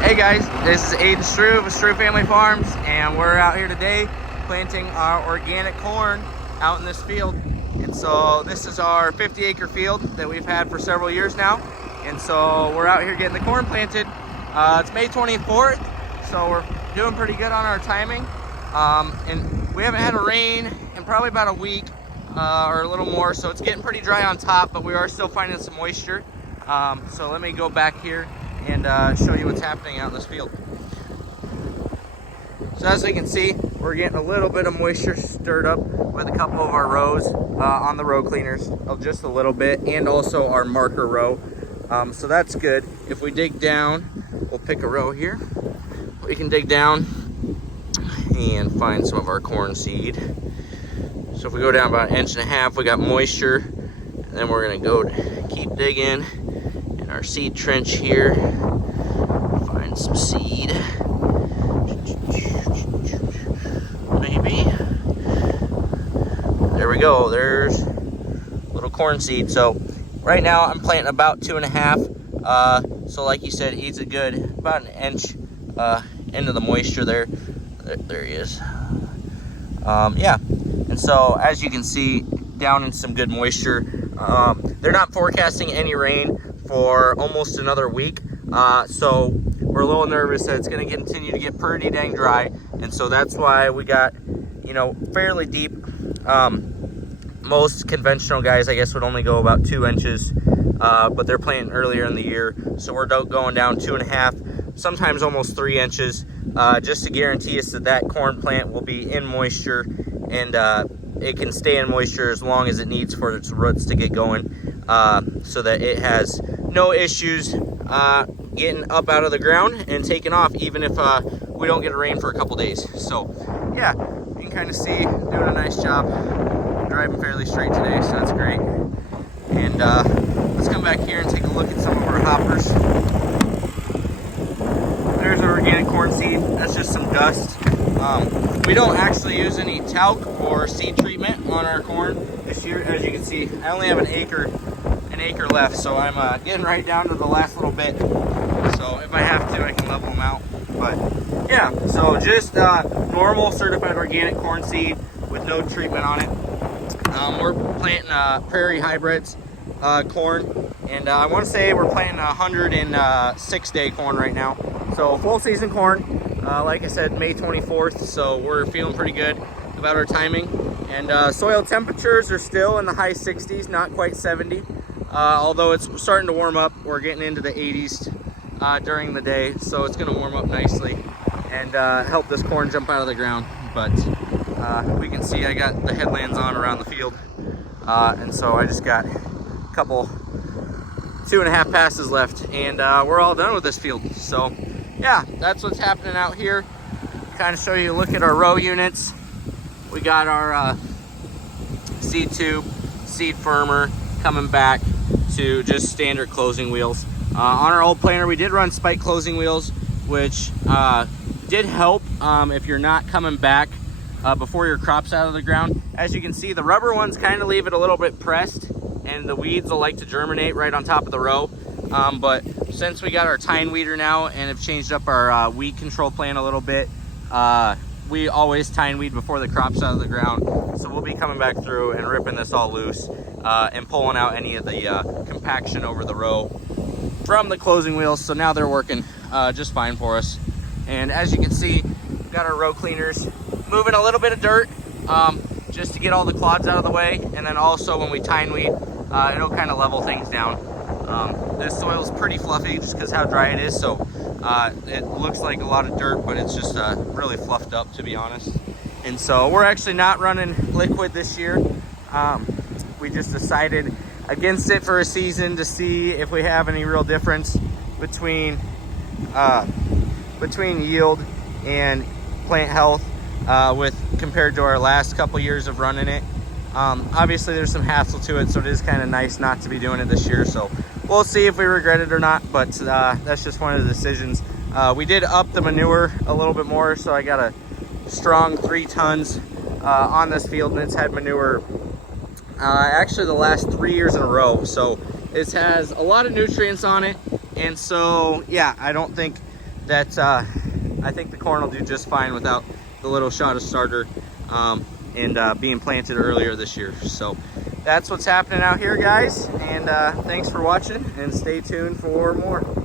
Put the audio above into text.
Hey guys, this is Aiden Struve with Struve Family Farms, and we're out here today planting our organic corn out in this field. And so this is our 50-acre field that we've had for several years now. And so we're out here getting the corn planted. It's May 24th, so we're doing pretty good on our timing. And we haven't had a rain in probably about a week or a little more, so it's getting pretty dry on top, but we are still finding some moisture. So let me go back here and show you what's happening out in this field. So as you can see, we're getting a little bit of moisture stirred up with a couple of our rows on the row cleaners, just a little bit, and also our marker row. So that's good. If we dig down, we'll pick a row here. We can dig down and find some of our corn seed. So if we go down about 1.5 inches, we got moisture, and then we're gonna go keep digging in our seed trench here, find some seed. Maybe. There we go, there's little corn seed. So right now I'm planting about 2.5. So like you said, he's a good about 1 inch into the moisture there. There he is. Yeah, and so as you can see, down in some good moisture. They're not forecasting any rain for almost another week, so we're a little nervous that it's going to continue to get pretty dang dry, and so that's why we got, you know, fairly deep. Most conventional guys, I guess, would only go about 2 inches, but they're planting earlier in the year, so we're going down 2.5, sometimes almost 3 inches, just to guarantee us that that corn plant will be in moisture, and it can stay in moisture as long as it needs for its roots to get going, so that it has no issues getting up out of the ground and taking off, even if we don't get a rain for a couple days. So yeah, you can kind of see doing a nice job. Driving fairly straight today, so that's great. And let's come back here and take a look at some of our hoppers. There's our organic corn seed. That's just some dust. We don't actually use any talc or seed treatment on our corn this year. As you can see, I only have an acre left, so I'm getting right down to the last little bit. So if I have to, I can level them out. But yeah, so just normal certified organic corn seed with no treatment on it. We're planting prairie hybrids corn, and I want to say we're planting 106-day corn right now. So full season corn, like I said, May 24th, so we're feeling pretty good about our timing. And soil temperatures are still in the high 60s, not quite 70. Although it's starting to warm up, we're getting into the 80s during the day, so it's going to warm up nicely and help this corn jump out of the ground. But we can see I got the headlands on around the field, and so I just got a couple 2.5 passes left, and we're all done with this field. So yeah, that's what's happening out here. Kind of show you a look at our row units. We got our seed tube, seed firmer, coming back to just standard closing wheels. On our old planter, we did run spike closing wheels, which did help if you're not coming back before your crop's out of the ground. As you can see, the rubber ones kind of leave it a little bit pressed, and the weeds will like to germinate right on top of the row. But since we got our tine weeder now and have changed up our weed control plan a little bit, we always tine weed before the crop's out of the ground. So we'll be coming back through and ripping this all loose and pulling out any of the compaction over the row from the closing wheels. So now they're working just fine for us. And as you can see, we've got our row cleaners moving a little bit of dirt just to get all the clods out of the way. And then also when we tine weed, it'll kind of level things down. This soil is pretty fluffy just because how dry it is. So it looks like a lot of dirt, but it's just really fluffed up, to be honest. And so we're actually not running liquid this year. We just decided against it for a season to see if we have any real difference between yield and plant health compared to our last couple years of running it. Obviously there's some hassle to it, so it is kind of nice not to be doing it this year. So we'll see if we regret it or not, but that's just one of the decisions. We did up the manure a little bit more, so I got a strong 3 tons on this field, and it's had manure actually the last 3 years in a row. So it has a lot of nutrients on it, and so yeah, I don't think that I think the corn will do just fine without the little shot of starter and being planted earlier this year. So that's what's happening out here, guys, and thanks for watching, and stay tuned for more.